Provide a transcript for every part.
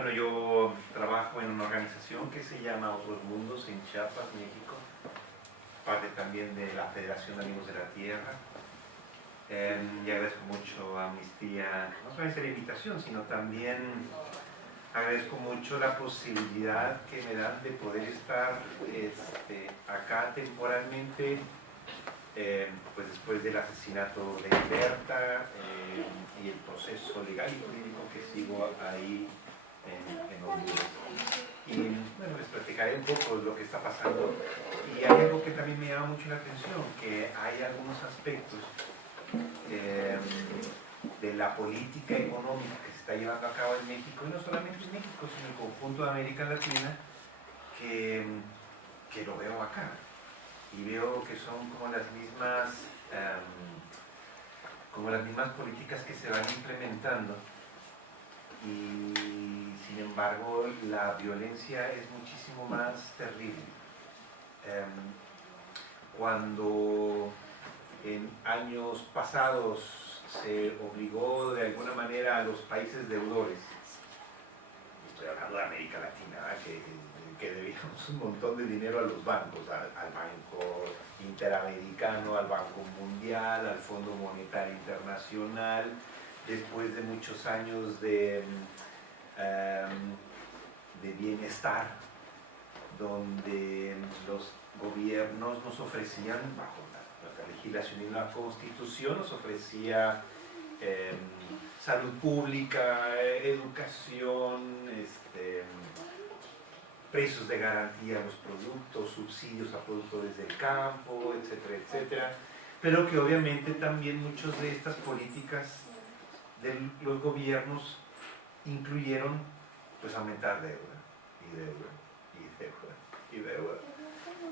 Bueno, yo trabajo en una organización que se llama Otros Mundos en Chiapas, México, parte también de la Federación de Amigos de la Tierra. Y agradezco mucho a Amnistía, no solamente la invitación, sino también agradezco mucho la posibilidad que me dan de poder estar acá temporalmente, pues después del asesinato de Berta y el proceso legal y jurídico que sigo ahí en Honduras. Y bueno, les platicaré un poco de lo que está pasando. Y hay algo que también me llama mucho la atención, que hay algunos aspectos de la política económica que se está llevando a cabo en México, y no solamente en México, sino en el conjunto de América Latina, que lo veo acá. Y veo que son como las mismas políticas que se van implementando, y sin embargo la violencia es muchísimo más terrible. Cuando en años pasados se obligó de alguna manera a los países deudores, estoy hablando de América Latina, que debíamos un montón de dinero a los bancos, al Banco Interamericano, al Banco Mundial, al Fondo Monetario Internacional, después de muchos años de bienestar, donde los gobiernos nos ofrecían, bajo la legislación y la Constitución, nos ofrecía salud pública, educación, precios de garantía a los productos, subsidios a productores del campo, etcétera, etcétera, pero que obviamente también muchas de estas políticas de los gobiernos incluyeron pues aumentar deuda, y deuda, y deuda, y deuda.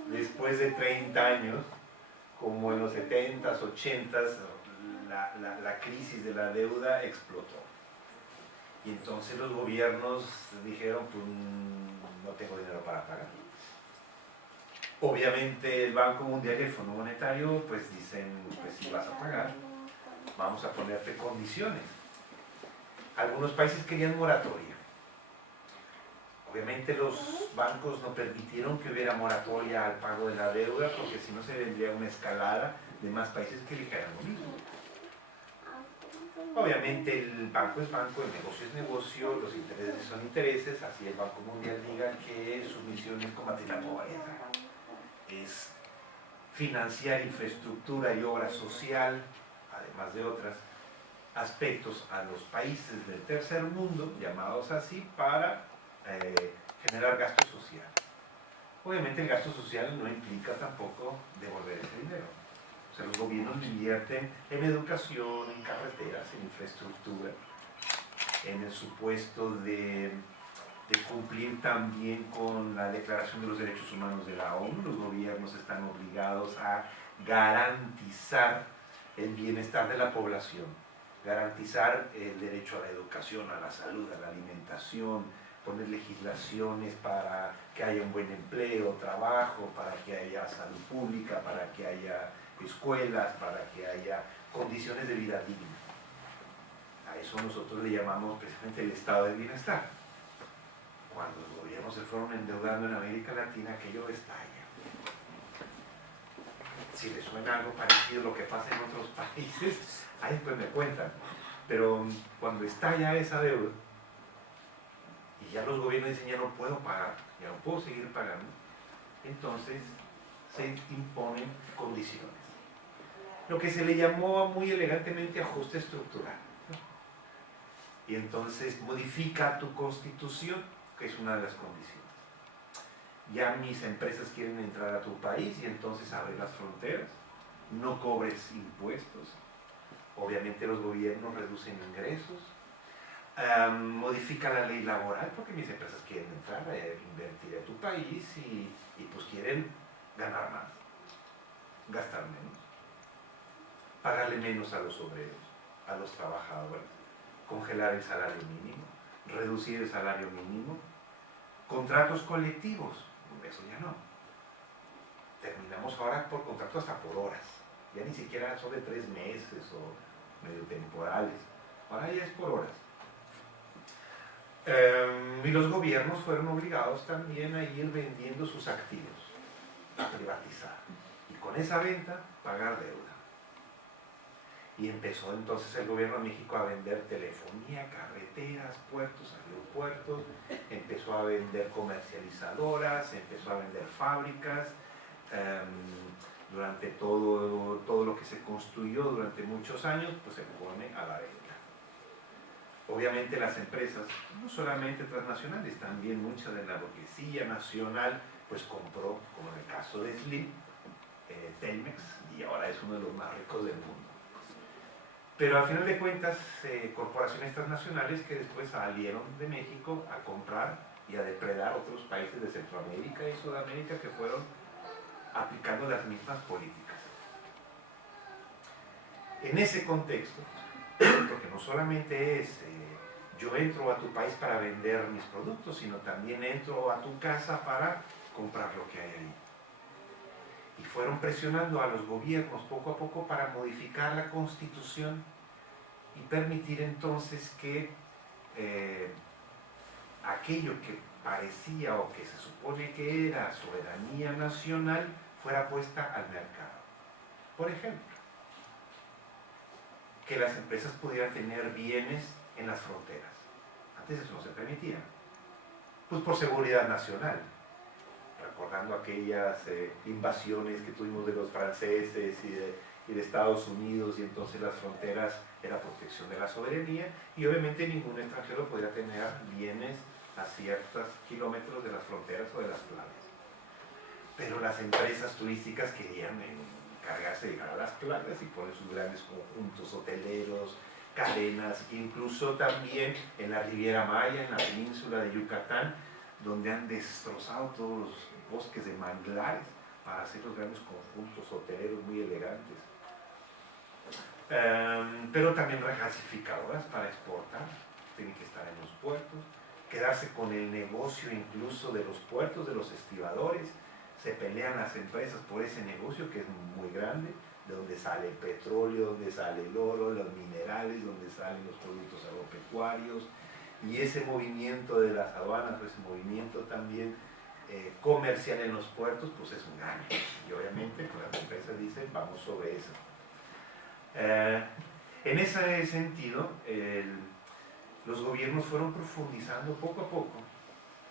Después de 30 años, como en los 70s, 80s, la crisis de la deuda explotó. Y entonces los gobiernos dijeron, pues no tengo dinero para pagar. Obviamente el Banco Mundial y el Fondo Monetario pues dicen, pues si vas a pagar, vamos a ponerte condiciones. Algunos países querían moratoria. Obviamente los bancos no permitieron que hubiera moratoria al pago de la deuda, porque si no se vendría una escalada de más países que eligieran lo mismo. Obviamente el banco es banco, el negocio es negocio, los intereses son intereses, así el Banco Mundial diga que su misión es combatir la pobreza, es financiar infraestructura y obra social, además de otros aspectos, a los países del tercer mundo, llamados así, para generar gasto social. Obviamente el gasto social no implica tampoco devolver ese dinero. O sea, los gobiernos invierten en educación, en carreteras, en infraestructura, en el supuesto de cumplir también con la Declaración de los Derechos Humanos de la ONU. Los gobiernos están obligados a garantizar el bienestar de la población, garantizar el derecho a la educación, a la salud, a la alimentación, poner legislaciones para que haya un buen empleo, trabajo, para que haya salud pública, para que haya escuelas, para que haya condiciones de vida dignas. A eso nosotros le llamamos precisamente el estado de bienestar. Cuando los gobiernos se fueron endeudando en América Latina, aquello estalla. Si les suena algo parecido a lo que pasa en otros países, ahí pues me cuentan. Pero cuando estalla esa deuda, y ya los gobiernos dicen, ya no puedo pagar, ya no puedo seguir pagando, entonces se imponen condiciones. Lo que se le llamó muy elegantemente ajuste estructural, ¿no? Y entonces modifica tu constitución, que es una de las condiciones. Ya mis empresas quieren entrar a tu país y entonces abre las fronteras, no cobres impuestos, obviamente los gobiernos reducen ingresos, modifica la ley laboral porque mis empresas quieren entrar, invertir en tu país y pues quieren ganar más, gastar menos, pagarle menos a los obreros, a los trabajadores, congelar el salario mínimo, reducir el salario mínimo, contratos colectivos, eso ya no. Terminamos ahora por contratos hasta por horas, ya ni siquiera son de 3 meses o medio temporales, ahora ya es por horas. Y los gobiernos fueron obligados también a ir vendiendo sus activos, a privatizar. Y con esa venta, pagar deuda. Y empezó entonces el gobierno de México a vender telefonía, carreteras, puertos, aeropuertos, empezó a vender comercializadoras, empezó a vender fábricas. Durante todo lo que se construyó durante muchos años, pues se pone a la venta. Obviamente las empresas, no solamente transnacionales, también mucha de la burguesía nacional, pues compró, como en el caso de Slim, Telmex, y ahora es uno de los más ricos del mundo. Pero al final de cuentas, corporaciones transnacionales que después salieron de México a comprar y a depredar otros países de Centroamérica y Sudamérica que fueron aplicando las mismas políticas. En ese contexto, porque no solamente es yo entro a tu país para vender mis productos, sino también entro a tu casa para comprar lo que hay ahí. Y fueron presionando a los gobiernos poco a poco para modificar la Constitución y permitir entonces que aquello que parecía o que se supone que era soberanía nacional fuera puesta al mercado. Por ejemplo, que las empresas pudieran tener bienes en las fronteras. Antes eso no se permitía. Pues por seguridad nacional. Recordando aquellas invasiones que tuvimos de los franceses y de Estados Unidos, y entonces las fronteras era protección de la soberanía, y obviamente ningún extranjero podía tener bienes a ciertos kilómetros de las fronteras o de las playas. Pero las empresas turísticas querían encargarse de llegar a las playas y poner sus grandes conjuntos hoteleros, cadenas, incluso también en la Riviera Maya, en la península de Yucatán, donde han destrozado todos los bosques de manglares para hacer los grandes conjuntos hoteleros muy elegantes. Pero también regasificadoras para exportar, tienen que estar en los puertos, quedarse con el negocio incluso de los puertos, de los estibadores. Se pelean las empresas por ese negocio que es muy grande, de donde sale el petróleo, donde sale el oro, los minerales, donde salen los productos agropecuarios, y ese movimiento de las aduanas, ese movimiento también comercial en los puertos, pues es un gane. Y obviamente pues, las empresas dicen, vamos sobre eso. En ese sentido, los gobiernos fueron profundizando poco a poco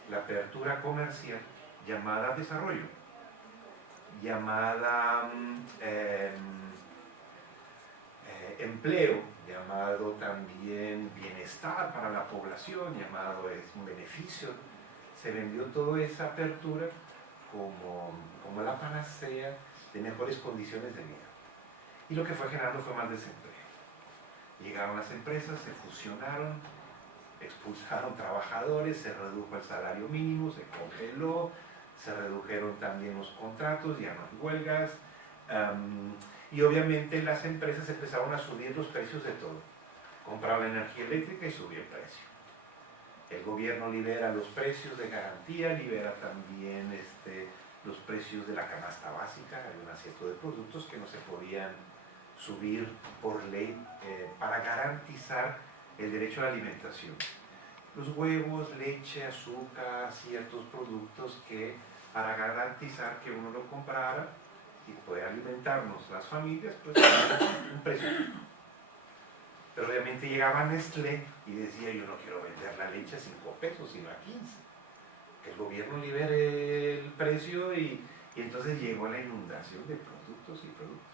la apertura comercial llamada desarrollo, llamada empleo, llamado también bienestar para la población, llamado es un beneficio. Se vendió toda esa apertura como la panacea de mejores condiciones de vida. Y lo que fue generando fue más desempleo. Llegaron las empresas, se fusionaron, expulsaron trabajadores, se redujo el salario mínimo, se congeló, se redujeron también los contratos, ya no hay huelgas, y obviamente las empresas empezaron a subir los precios de todo. Compraban energía eléctrica y subía el precio. El gobierno libera los precios de garantía, libera también los precios de la canasta básica, hay un acierto de productos que no se podían subir por ley para garantizar el derecho a la alimentación. Los huevos, leche, azúcar, ciertos productos que para garantizar que uno lo comprara y poder alimentarnos las familias, pues un precio. Pero obviamente llegaba Nestlé y decía, yo no quiero vender la leche a 5 pesos, sino a 15. Que el gobierno libere el precio y entonces llegó la inundación de productos y productos.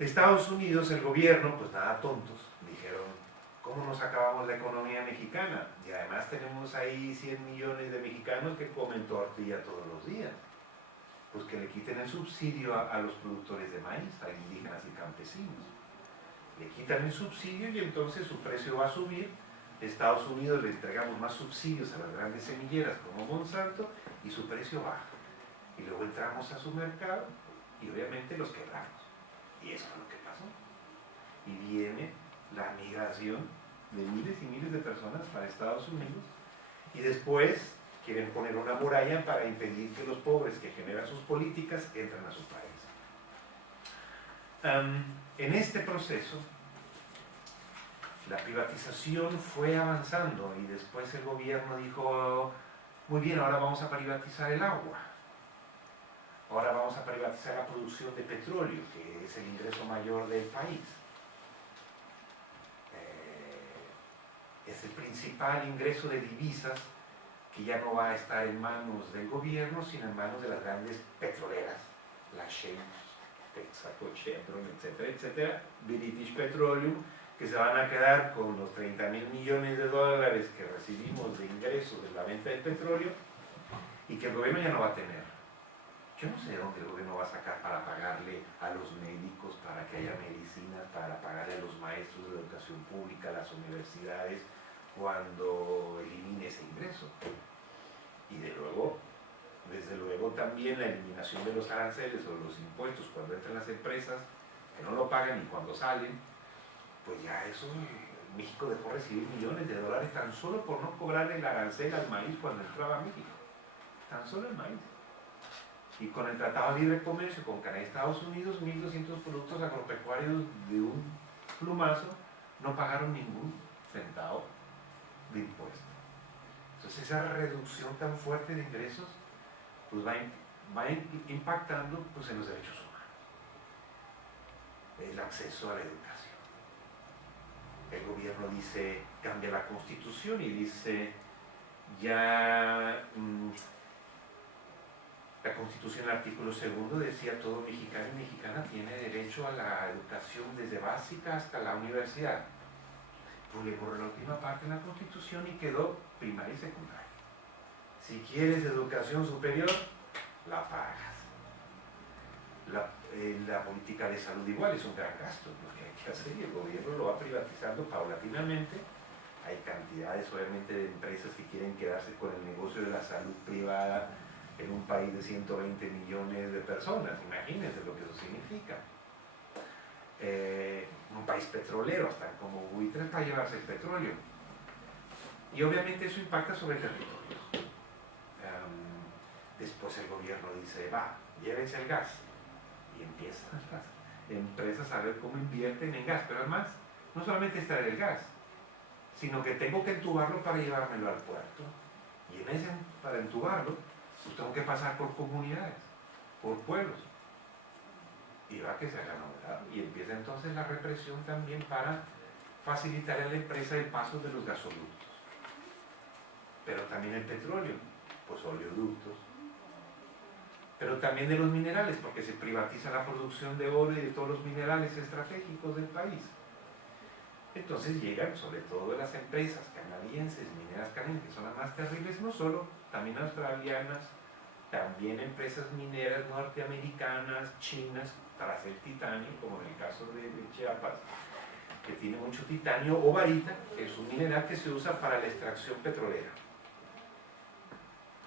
Estados Unidos, el gobierno, pues nada tontos, dijeron, ¿cómo nos acabamos la economía mexicana? Y además tenemos ahí 100 millones de mexicanos que comen tortilla todos los días. Pues que le quiten el subsidio a los productores de maíz, a indígenas y campesinos. Le quitan el subsidio y entonces su precio va a subir. Estados Unidos le entregamos más subsidios a las grandes semilleras como Monsanto y su precio baja. Y luego entramos a su mercado y obviamente los quebramos. Y eso es lo que pasó. Y viene la migración de miles y miles de personas para Estados Unidos y después quieren poner una muralla para impedir que los pobres que generan sus políticas entren a su país. En este proceso, la privatización fue avanzando y después el gobierno dijo, muy bien, ahora vamos a privatizar el agua. Ahora vamos a privatizar la producción de petróleo, que es el ingreso mayor del país. Es el principal ingreso de divisas que ya no va a estar en manos del gobierno, sino en manos de las grandes petroleras, la Shell, Texaco, Chevron, etcétera, etcétera, British Petroleum, que se van a quedar con los 30.000 millones de dólares que recibimos de ingresos de la venta del petróleo y que el gobierno ya no va a tener. Yo no sé dónde el gobierno va a sacar para pagarle a los médicos, para que haya medicinas, para pagarle a los maestros de educación pública, a las universidades, cuando elimine ese ingreso. Y desde luego también la eliminación de los aranceles o los impuestos cuando entran las empresas, que no lo pagan y cuando salen, pues ya eso, México dejó de recibir millones de dólares tan solo por no cobrar el arancel al maíz cuando entraba a México. Tan solo el maíz. Y con el Tratado de Libre Comercio con Canadá y Estados Unidos, 1.200 productos agropecuarios de un plumazo no pagaron ningún centavo de impuesto. Entonces esa reducción tan fuerte de ingresos pues va impactando pues, en los derechos humanos. El acceso a la educación. El gobierno dice, cambia la Constitución y dice, ya la Constitución, el artículo 2 decía, todo mexicano y mexicana tiene derecho a la educación desde básica hasta la universidad. Pues le borró la última parte de la Constitución y quedó primaria y secundaria. Si quieres educación superior, la pagas. La política de salud igual es un gran gasto, lo que hay que hacer y el gobierno lo va privatizando paulatinamente. Hay cantidades obviamente de empresas que quieren quedarse con el negocio de la salud privada en un país de 120 millones de personas, imagínense lo que eso significa. Un país petrolero, hasta como buitres para llevarse el petróleo. Y obviamente eso impacta sobre el territorio. Después el gobierno dice, va, llévense el gas. Y empiezan las empresas a ver cómo invierten en gas, pero además, no solamente es traer el gas, sino que tengo que entubarlo para llevármelo al puerto. Y para entubarlo, pues tengo que pasar por comunidades, por pueblos. Y va a que se hagan ahora. Y empieza entonces la represión también para facilitar a la empresa el paso de los gasoductos. Pero también el petróleo, pues oleoductos. Pero también de los minerales, porque se privatiza la producción de oro y de todos los minerales estratégicos del país. Entonces llegan sobre todo las empresas canadienses, mineras canadienses, que son las más terribles, no solo, también australianas, también empresas mineras norteamericanas, chinas, para hacer titanio, como en el caso de Chiapas, que tiene mucho titanio o varita, que es un mineral que se usa para la extracción petrolera.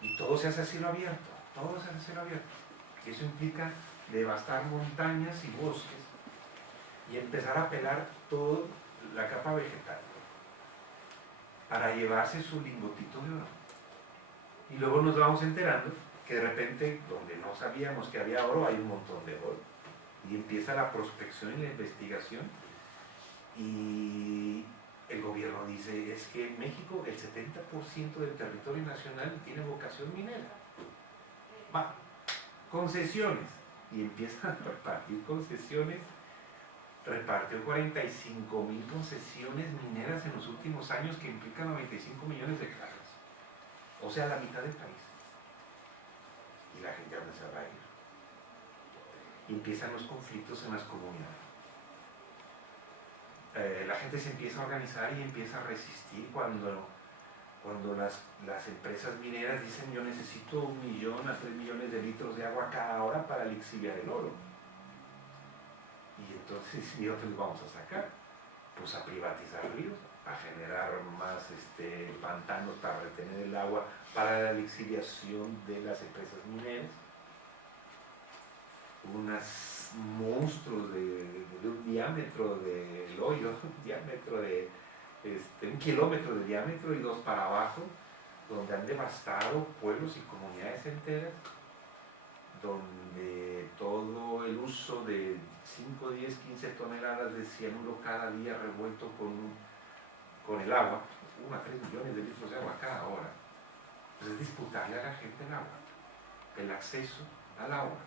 Y todo se hace a cielo abierto, todo se hace a cielo abierto. Y eso implica devastar montañas y bosques y empezar a pelar toda la capa vegetal para llevarse su lingotito de oro. Y luego nos vamos enterando que de repente, donde no sabíamos que había oro, hay un montón de oro. Y empieza la prospección y la investigación. Y el gobierno dice, es que en México el 70% del territorio nacional tiene vocación minera. Va, concesiones. Y empiezan a repartir concesiones. Repartió 45.000 concesiones mineras en los últimos años que implican 95 millones de hectáreas. O sea, la mitad del país. Y la gente a dónde se va a ir. Y empiezan los conflictos en las comunidades. La gente se empieza a organizar y empieza a resistir cuando las empresas mineras dicen yo necesito 1 millón a 3 millones de litros de agua cada hora para lixiviar el oro. Y entonces, ¿y dónde los vamos a sacar? Pues a privatizar ríos, a generar más pantanos para retener el agua para la lixiviación de las empresas mineras. Unos monstruos de un diámetro del hoyo, un diámetro de 1 kilómetro de diámetro y 2 para abajo, donde han devastado pueblos y comunidades enteras, donde todo el uso de 5, 10, 15 toneladas de cianuro cada día revuelto con con el agua, 1 a 3 millones de litros de agua cada hora, pues es disputarle a la gente el agua, el acceso al agua.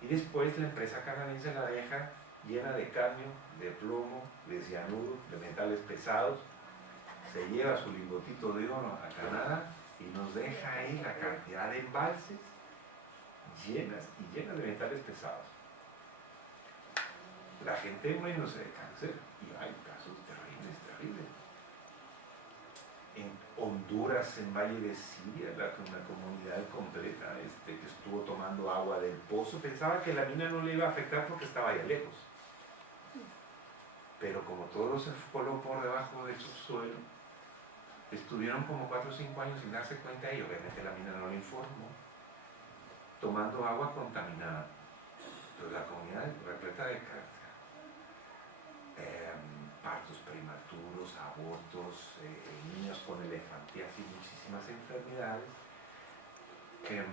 Y después la empresa canadiense la deja llena de cadmio, de plomo, de cianuro, de metales pesados, se lleva su lingotito de oro a Canadá y nos deja ahí la cantidad de embalses llenas y llenas de metales pesados. La gente muriéndose de cáncer, y hay casos terribles, terribles. En Honduras, en Valle de Siria, una comunidad completa que estuvo tomando agua del pozo, pensaba que la mina no le iba a afectar porque estaba allá lejos. Pero como todo se coló por debajo del subsuelo, estuvieron como 4 o 5 años sin darse cuenta y obviamente la mina no lo informó, tomando agua contaminada. Entonces la comunidad repleta de cáncer. Partos prematuros, abortos, niños con elefantiasis y muchísimas enfermedades que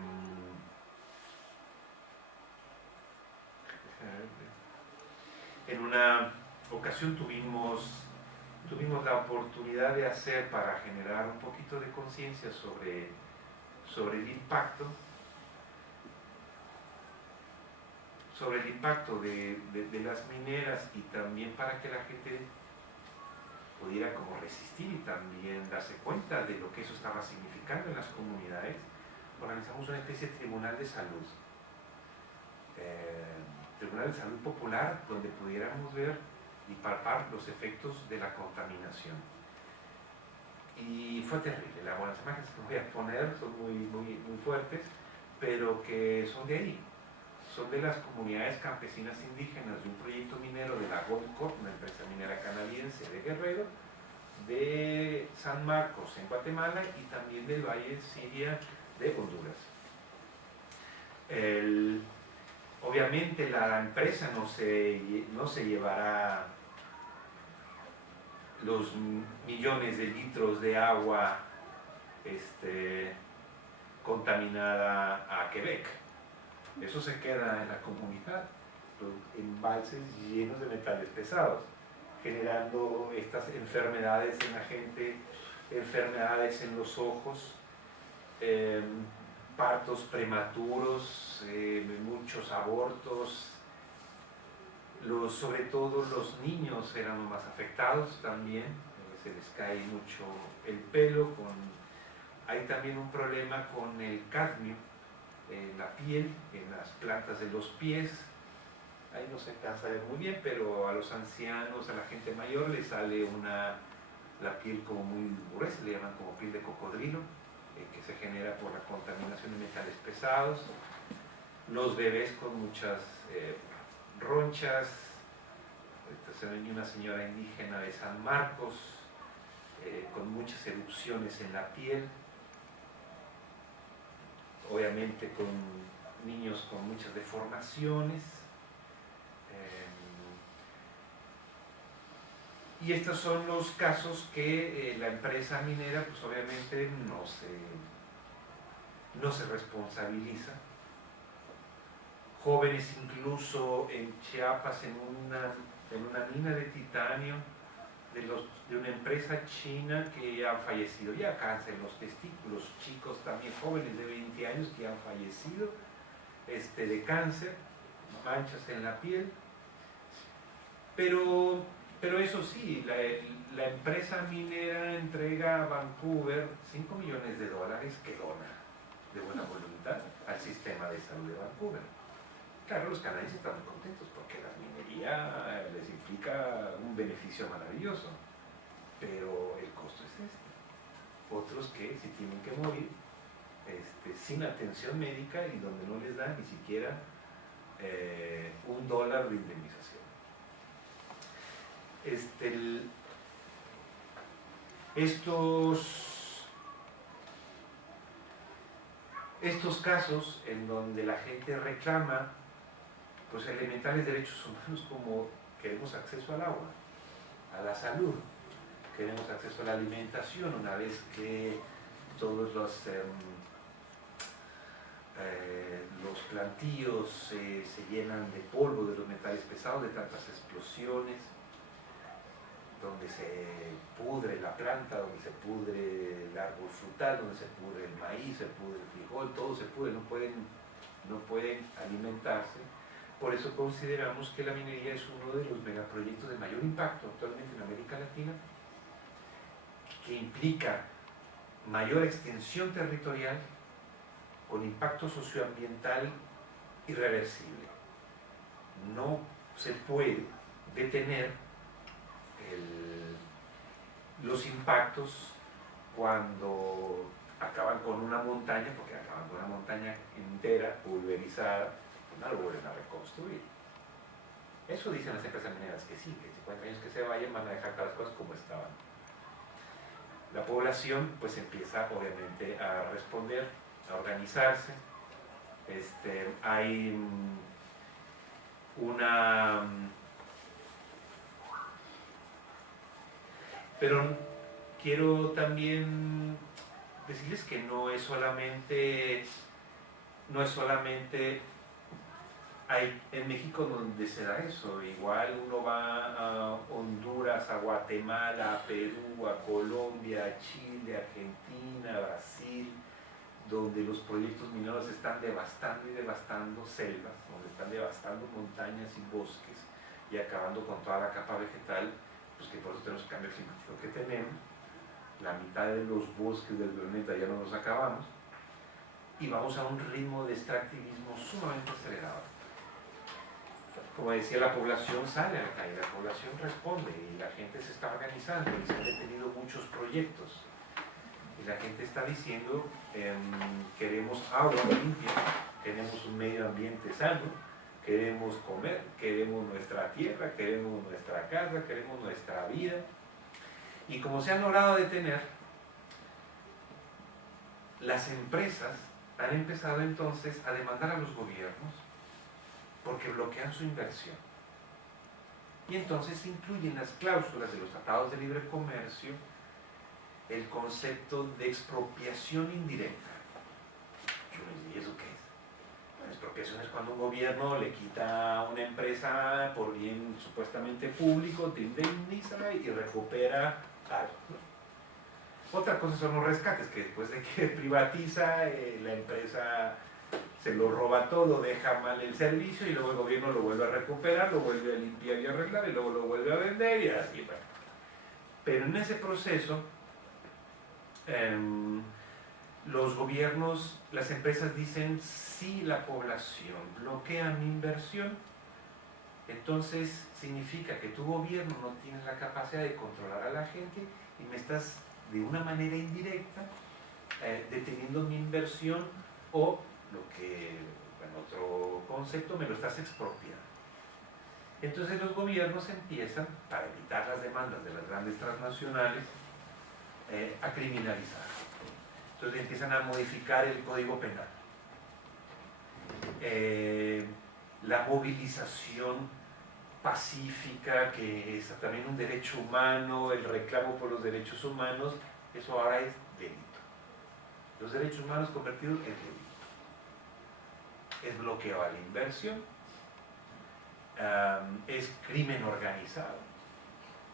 en una ocasión tuvimos la oportunidad de hacer para generar un poquito de conciencia sobre el impacto de las mineras, y también para que la gente pudiera como resistir y también darse cuenta de lo que eso estaba significando en las comunidades. Organizamos una especie de tribunal de salud, tribunal de salud popular, donde pudiéramos ver y palpar los efectos de la contaminación. Y fue terrible. Las imágenes que voy a poner son muy fuertes, pero que son de ahí. Son de las comunidades campesinas indígenas de un proyecto minero de la Goldcorp, una empresa minera canadiense de Guerrero, de San Marcos en Guatemala y también del Valle de Siria de Honduras. Obviamente la empresa no se llevará los millones de litros de agua contaminada a Quebec. Eso se queda en la comunidad, los embalses llenos de metales pesados, generando estas enfermedades en la gente, enfermedades en los ojos, partos prematuros, muchos abortos. Sobre todo los niños eran los más afectados también, se les cae mucho el pelo. Hay también un problema con el cadmio en la piel, en las plantas de los pies. Ahí no se alcanza a ver muy bien, pero a los ancianos, a la gente mayor, le sale la piel como muy gruesa, le llaman como piel de cocodrilo, que se genera por la contaminación de metales pesados. Los bebés con muchas ronchas. Se ve una señora indígena de San Marcos con muchas erupciones en la piel, obviamente con niños con muchas deformaciones. Y estos son los casos que la empresa minera pues obviamente no se responsabiliza. Jóvenes incluso en Chiapas, en una mina de titanio de una empresa china que han fallecido ya, cáncer en los testículos, chicos también jóvenes de 20 años que han fallecido de cáncer, manchas en la piel. Pero eso sí, la empresa minera entrega a Vancouver $5 millones que dona de buena voluntad al sistema de salud de Vancouver. Claro, los canadienses están muy contentos porque la minería les implica un beneficio maravilloso, pero el costo es Otros que si tienen que morir sin atención médica y donde no les dan ni siquiera $1 de indemnización. Estos casos en donde la gente reclama pues elementales derechos humanos, como queremos acceso al agua, a la salud, queremos acceso a la alimentación, una vez que todos los plantíos se llenan de polvo de los metales pesados, de tantas explosiones. donde se pudre la planta, donde se pudre el árbol frutal, donde se pudre el maíz, se pudre el frijol, todo se pudre, no pueden alimentarse. Por eso consideramos que la minería es uno de los megaproyectos de mayor impacto actualmente en América Latina, que implica mayor extensión territorial con impacto socioambiental irreversible. No se puede detener los impactos cuando acaban con una montaña, porque acaban con una montaña entera, pulverizada, pues no lo vuelven a reconstruir. Eso dicen las empresas mineras que sí, que 50 años que se vayan van a dejar las cosas como estaban. La población pues empieza obviamente a responder, a organizarse. Hay una... Pero quiero también decirles que no es solamente hay en México donde se da eso. Igual uno va a Honduras, a Guatemala, a Perú, a Colombia, a Chile, a Argentina, a Brasil, donde los proyectos mineros están devastando y devastando selvas, donde están devastando montañas y bosques y acabando con toda la capa vegetal, pues que por eso tenemos el cambio climático que tenemos. La mitad de los bosques del planeta ya no los acabamos y vamos a un ritmo de extractivismo sumamente acelerado. Como decía, la población sale a la calle, la población responde y la gente se está organizando y se han detenido muchos proyectos. Y la gente está diciendo, queremos agua limpia, queremos un medio ambiente sano, queremos comer, queremos nuestra tierra, queremos nuestra casa, queremos nuestra vida. Y como se han logrado detener, las empresas han empezado entonces a demandar a los gobiernos porque bloquean su inversión. Y entonces incluyen las cláusulas de los tratados de libre comercio el concepto de expropiación indirecta. ¿Y eso qué es? La expropiación es cuando un gobierno le quita a una empresa por bien supuestamente público, te indemniza y recupera algo, ¿no? Otra cosa son los rescates, que después de que privatiza, la empresa se lo roba todo, deja mal el servicio y luego el gobierno lo vuelve a recuperar, lo vuelve a limpiar y arreglar y luego lo vuelve a vender y así, bueno. Pero en ese proceso, los gobiernos, las empresas dicen, si la población bloquea mi inversión, entonces significa que tu gobierno no tiene la capacidad de controlar a la gente y me estás de una manera indirecta deteniendo mi inversión o lo que en otro concepto me lo estás expropiando. Entonces los gobiernos empiezan, para evitar las demandas de las grandes transnacionales, a criminalizar. Entonces empiezan a modificar el Código Penal. La movilización pacífica, que es también un derecho humano, el reclamo por los derechos humanos, eso ahora es delito. Los derechos humanos convertidos en delito. Es bloqueo a la inversión, es crimen organizado,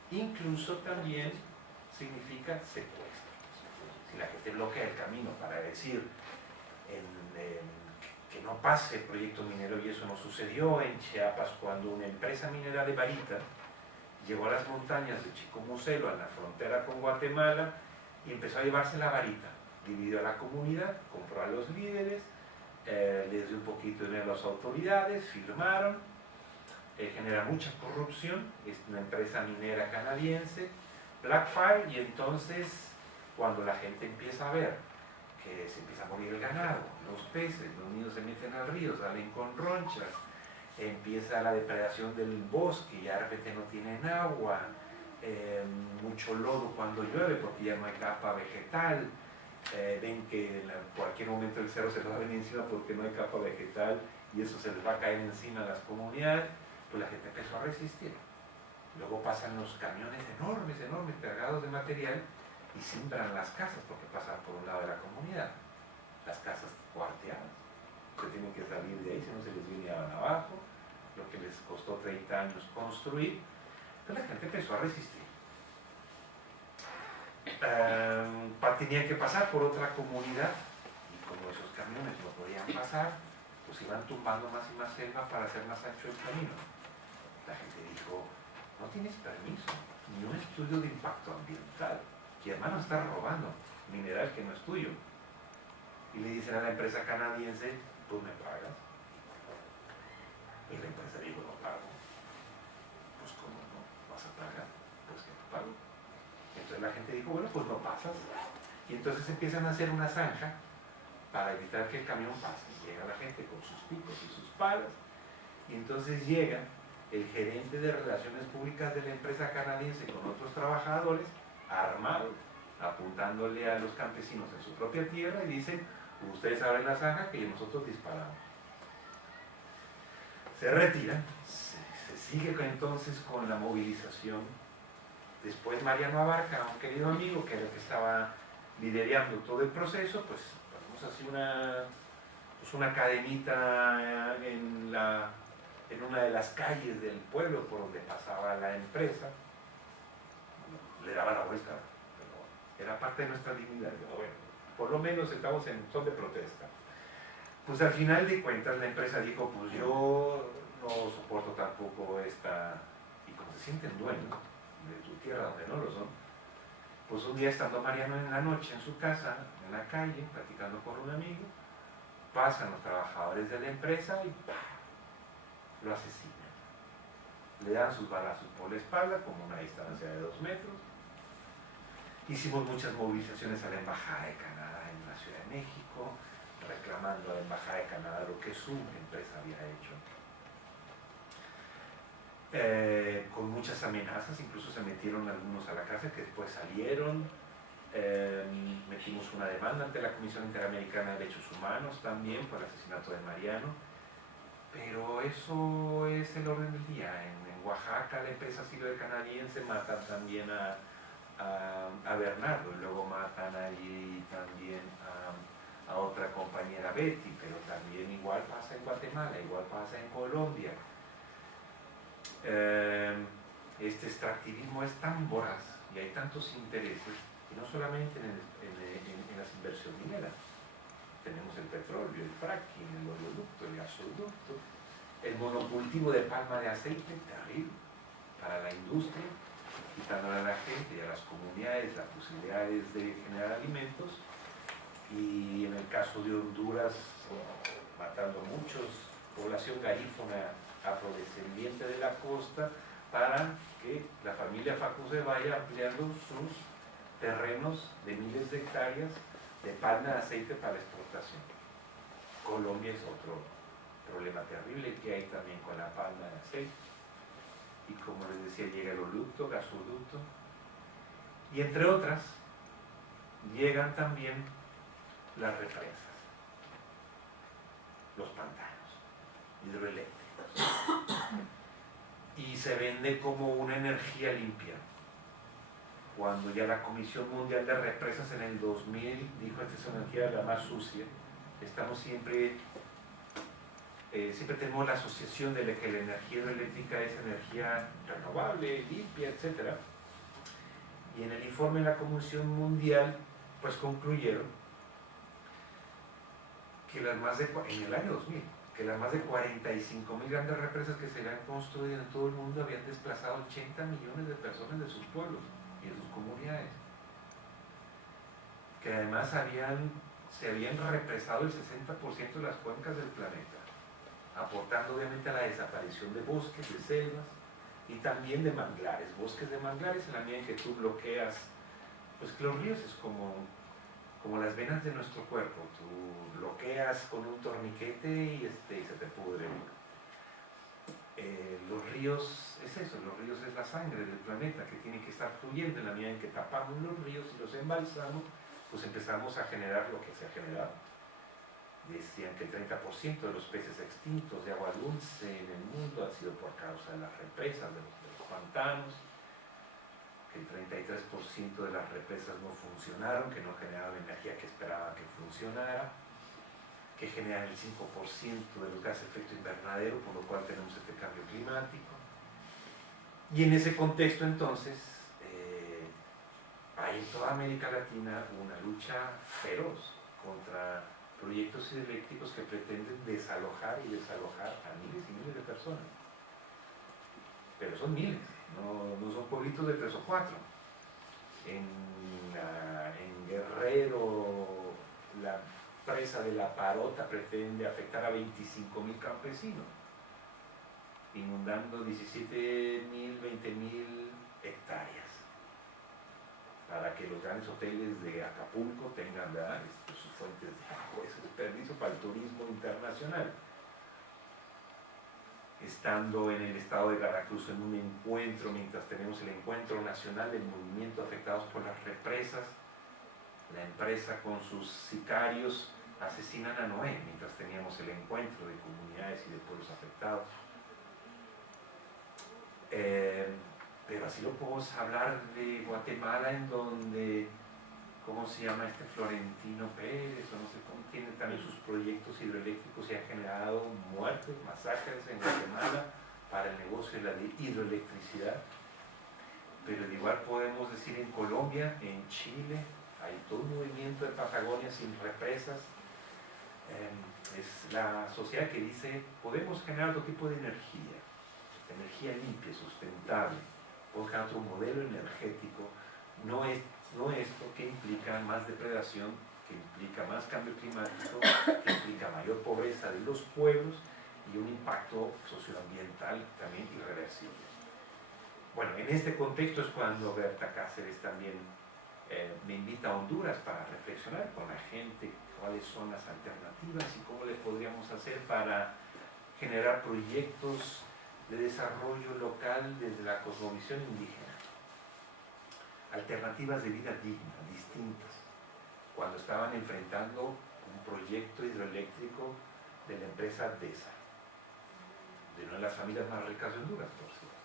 incluso también significa secuestro. Si la gente bloquea el camino para decir que no pase el proyecto minero, y eso no sucedió en Chiapas cuando una empresa minera de barita llegó a las montañas de Chicomucelo, a la frontera con Guatemala, y empezó a llevarse la varita, dividió a la comunidad, compró a los líderes, les dio un poquito de dinero a las autoridades, firmaron, genera mucha corrupción, es una empresa minera canadiense, Blackfire, y entonces cuando la gente empieza a ver que se empieza a morir el ganado, los peces, los niños se meten al río, salen con ronchas, empieza la depredación del bosque, ya de repente no tienen agua, mucho lodo cuando llueve porque ya no hay capa vegetal, ven que en cualquier momento el cerro se les va a venir encima porque no hay capa vegetal y eso se les va a caer encima a las comunidades, pues la gente empezó a resistir. Luego pasan los camiones enormes, enormes, cargados de material y siembran las casas porque pasan por un lado de la comunidad. Las casas cuarteadas. Se tienen que salir de ahí, si no se les viene abajo, lo que les costó 30 años construir. Pero la gente empezó a resistir. tenían que pasar por otra comunidad y como esos camiones no podían pasar, pues iban tumbando más y más selva para hacer más ancho el camino. La gente dijo, no tienes permiso, ni un estudio de impacto ambiental, que hermano está robando mineral que no es tuyo. Y le dicen a la empresa canadiense, tú me pagas. Y la empresa dijo, no pago. Pues ¿cómo no vas a pagar? Pues que no pago. Entonces la gente dijo, bueno, pues no pasas. Y entonces empiezan a hacer una zanja para evitar que el camión pase. Llega la gente con sus picos y sus palas. Y entonces llega el gerente de relaciones públicas de la empresa canadiense con otros trabajadores, armado, apuntándole a los campesinos en su propia tierra y dicen, ustedes abren la zanja que nosotros disparamos. Se retiran, se sigue entonces con la movilización. Después Mariano Abarca, un querido amigo que era el que estaba liderando todo el proceso, pues ponemos así una cadenita en una de las calles del pueblo por donde pasaba la empresa. Le daba la vuelta, pero era parte de nuestra dignidad. Bueno, por lo menos estamos en son de protesta. Pues al final de cuentas la empresa dijo, pues yo no soporto tampoco esta, y como se sienten dueños de tu tierra donde no lo son, pues un día estando Mariano en la noche en su casa, en la calle, platicando con un amigo, pasan los trabajadores de la empresa y ¡pah!, lo asesinan. Le dan sus balazos por la espalda, como una distancia de 2 metros. Hicimos muchas movilizaciones a la Embajada de Canadá en la Ciudad de México, reclamando a la Embajada de Canadá lo que su empresa había hecho. Con muchas amenazas, incluso se metieron algunos a la cárcel que después salieron. Metimos una demanda ante la Comisión Interamericana de Derechos Humanos también por el asesinato de Mariano. Pero eso es el orden del día. En Oaxaca la empresa canadiense matan también a Bernardo y luego matan allí también a otra compañera Betty, pero también igual pasa en Guatemala, igual pasa en Colombia. Este extractivismo es tan voraz y hay tantos intereses, y no solamente en las inversiones mineras. Tenemos el petróleo, el fracking, el oleoducto, el gasoducto, el monocultivo de palma de aceite, terrible para la industria, quitándole a la gente y a las comunidades las posibilidades de generar alimentos, y en el caso de Honduras, matando a muchos, población garífuna afrodescendiente de la costa, para que la familia Facuse vaya ampliando sus terrenos de miles de hectáreas de palma de aceite para la exportación. Colombia es otro problema terrible que hay también con la palma de aceite. Y como les decía, llega el oleoducto, gasoducto, y entre otras, llegan también las represas, los pantanos hidroeléctricos, y se vende como una energía limpia. Cuando ya la Comisión Mundial de Represas en el 2000 dijo que esta es energía la más sucia, estamos siempre tenemos la asociación de que la energía hidroeléctrica es energía renovable, limpia, etc. Y en el informe de la Comisión Mundial, pues concluyeron que en el año 2000, que las más de 45.000 grandes represas que se habían construido en todo el mundo habían desplazado 80 millones de personas de sus pueblos y de sus comunidades, que además se habían represado el 60% de las cuencas del planeta, aportando obviamente a la desaparición de bosques, de selvas y también de manglares, bosques de manglares, en la medida en que tú bloqueas, pues que los ríos es como las venas de nuestro cuerpo, tú bloqueas con un torniquete y se te pudre. Los ríos es eso, los ríos es la sangre del planeta que tiene que estar fluyendo. En la medida en que tapamos los ríos y los embalsamos, pues empezamos a generar lo que se ha generado. Decían que el 30% de los peces extintos de agua dulce en el mundo ha sido por causa de las represas, de los pantanos, que el 33% de las represas no funcionaron, que no generaron la energía que esperaban que funcionara, que generan el 5% de los gases de efecto invernadero, por lo cual tenemos este cambio climático. Y en ese contexto entonces hay hay en toda América Latina una lucha feroz contra proyectos hidroeléctricos que pretenden desalojar y desalojar a miles y miles de personas. Pero son miles, no son pueblitos de 3 o 4. En Guerrero, la presa de La Parota pretende afectar a 25.000 campesinos, inundando 17.000, 20.000 hectáreas, para que los grandes hoteles de Acapulco tengan, ¿verdad?, sus fuentes de agua. Eso es permiso para el turismo internacional. Estando en el estado de Veracruz en un encuentro, mientras tenemos el encuentro nacional del movimiento afectados por las represas, la empresa con sus sicarios asesinan a Noé, mientras teníamos el encuentro de comunidades y de pueblos afectados. Pero así lo podemos hablar de Guatemala, en donde, ¿cómo se llama este Florentino Pérez? O no sé cómo, tiene también sus proyectos hidroeléctricos y ha generado muertes, masacres en Guatemala para el negocio de la hidroelectricidad. Pero de igual podemos decir en Colombia, en Chile, hay todo un movimiento de Patagonia sin represas. Es la sociedad que dice, podemos generar otro tipo de energía limpia, sustentable, podemos generar otro modelo energético, no esto que implica más depredación, que implica más cambio climático, que implica mayor pobreza de los pueblos y un impacto socioambiental también irreversible. Bueno, en este contexto es cuando Berta Cáceres también me invita a Honduras para reflexionar con la gente cuáles son las alternativas y cómo le podríamos hacer para generar proyectos de desarrollo local desde la cosmovisión indígena. Alternativas de vida digna, distintas, cuando estaban enfrentando un proyecto hidroeléctrico de la empresa DESA, de una de las familias más ricas de Honduras, por cierto,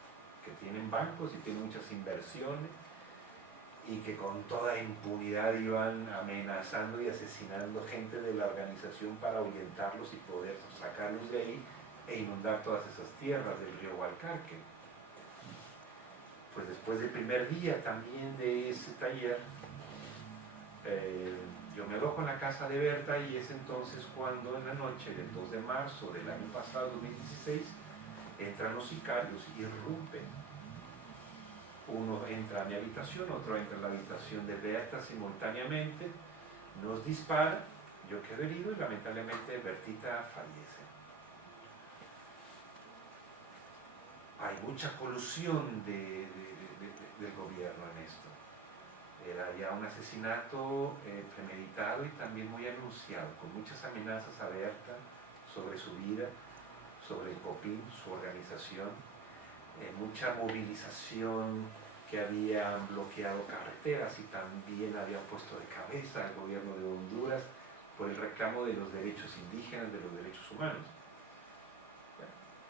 que tienen bancos y tienen muchas inversiones y que con toda impunidad iban amenazando y asesinando gente de la organización para ahuyentarlos y poder sacarlos de ahí e inundar todas esas tierras del río Gualcarque. Pues después del primer día también de ese taller, yo me alojo en la casa de Berta y es entonces cuando en la noche del 2 de marzo del año pasado, 2016, entran los sicarios y irrumpen. Uno entra a mi habitación, otro entra a la habitación de Berta simultáneamente, nos dispara, yo quedo herido y lamentablemente Bertita fallece. Hay mucha colusión del gobierno en esto. Era ya un asesinato premeditado y también muy anunciado, con muchas amenazas a Berta sobre su vida, sobre el COPIN, su organización, mucha movilización, que habían bloqueado carreteras y también habían puesto de cabeza al gobierno de Honduras por el reclamo de los derechos indígenas, de los derechos humanos.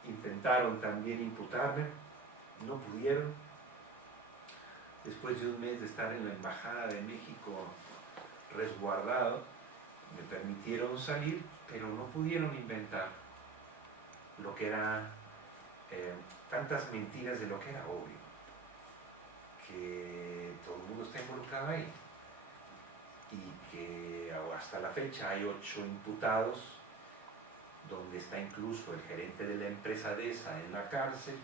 Intentaron también imputarme, no pudieron. Después de un mes de estar en la Embajada de México resguardado, me permitieron salir, pero no pudieron inventar lo que era tantas mentiras de lo que era obvio, que todo el mundo está involucrado ahí y que hasta la fecha hay 8 imputados, donde está incluso el gerente de la empresa DESA en la cárcel,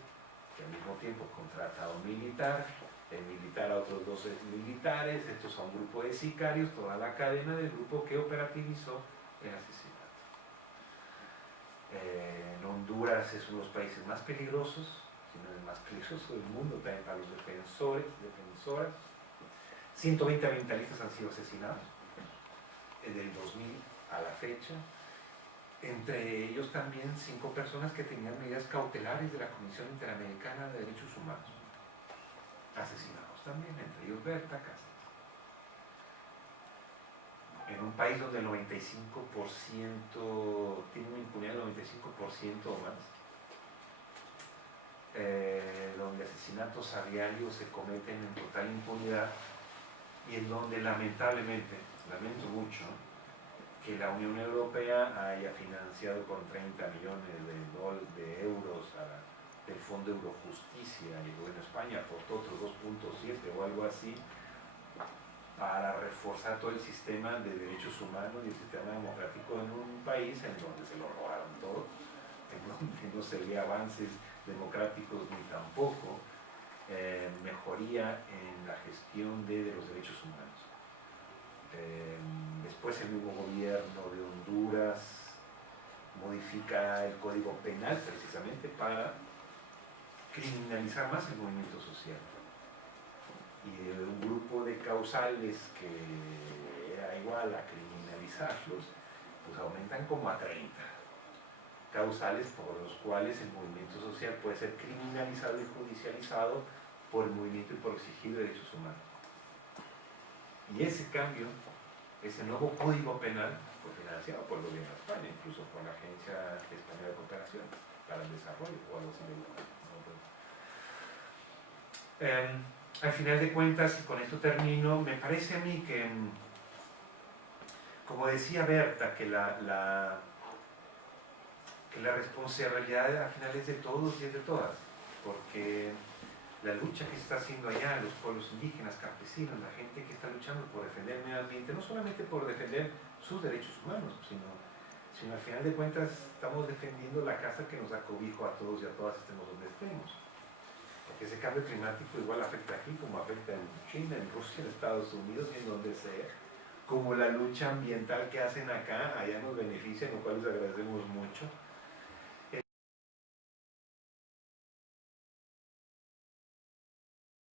que al mismo tiempo contrata a un militar, el militar a otros 12 militares, estos a un grupo de sicarios, toda la cadena del grupo que operativizó el asesinato. En Honduras es uno de los países más peligrosos, si no el más peligroso del mundo, también para los defensoras. 120 ambientalistas han sido asesinados desde el 2000 a la fecha, entre ellos también 5 personas que tenían medidas cautelares de la Comisión Interamericana de Derechos Humanos, asesinados también, entre ellos Berta Cáceres. En un país donde el 95% tiene una impunidad del 95% o más, donde asesinatos a diario se cometen en total impunidad y en donde lamentablemente, lamento mucho, que la Unión Europea haya financiado con 30 millones de euros del Fondo Eurojusticia y el gobierno de España aportó otros 2.7 o algo así, para reforzar todo el sistema de derechos humanos y el sistema democrático en un país en donde se lo robaron todo, en donde no se ve avances democráticos ni tampoco mejoría en la gestión de los derechos humanos. Después el nuevo gobierno de Honduras modifica el Código Penal precisamente para criminalizar más el movimiento social. Y de un grupo de causales que era igual a criminalizarlos, pues aumentan como a 30 causales por los cuales el movimiento social puede ser criminalizado y judicializado por el movimiento y por exigir derechos humanos. Y ese cambio, ese nuevo Código Penal, fue financiado por el gobierno de España, incluso por la Agencia Española de Cooperación para el Desarrollo o algo así. Al final de cuentas, y con esto termino, me parece a mí que, como decía Berta, que la responsabilidad al final es de todos y es de todas, porque la lucha que se está haciendo allá, los pueblos indígenas, campesinos, la gente que está luchando por defender el medio ambiente, no solamente por defender sus derechos humanos, sino al final de cuentas estamos defendiendo la casa que nos da cobijo a todos y a todas, estemos donde estemos. Porque ese cambio climático igual afecta aquí, como afecta en China, en Rusia, en Estados Unidos y en donde sea. Como la lucha ambiental que hacen acá, allá nos beneficia, lo cual les agradecemos mucho.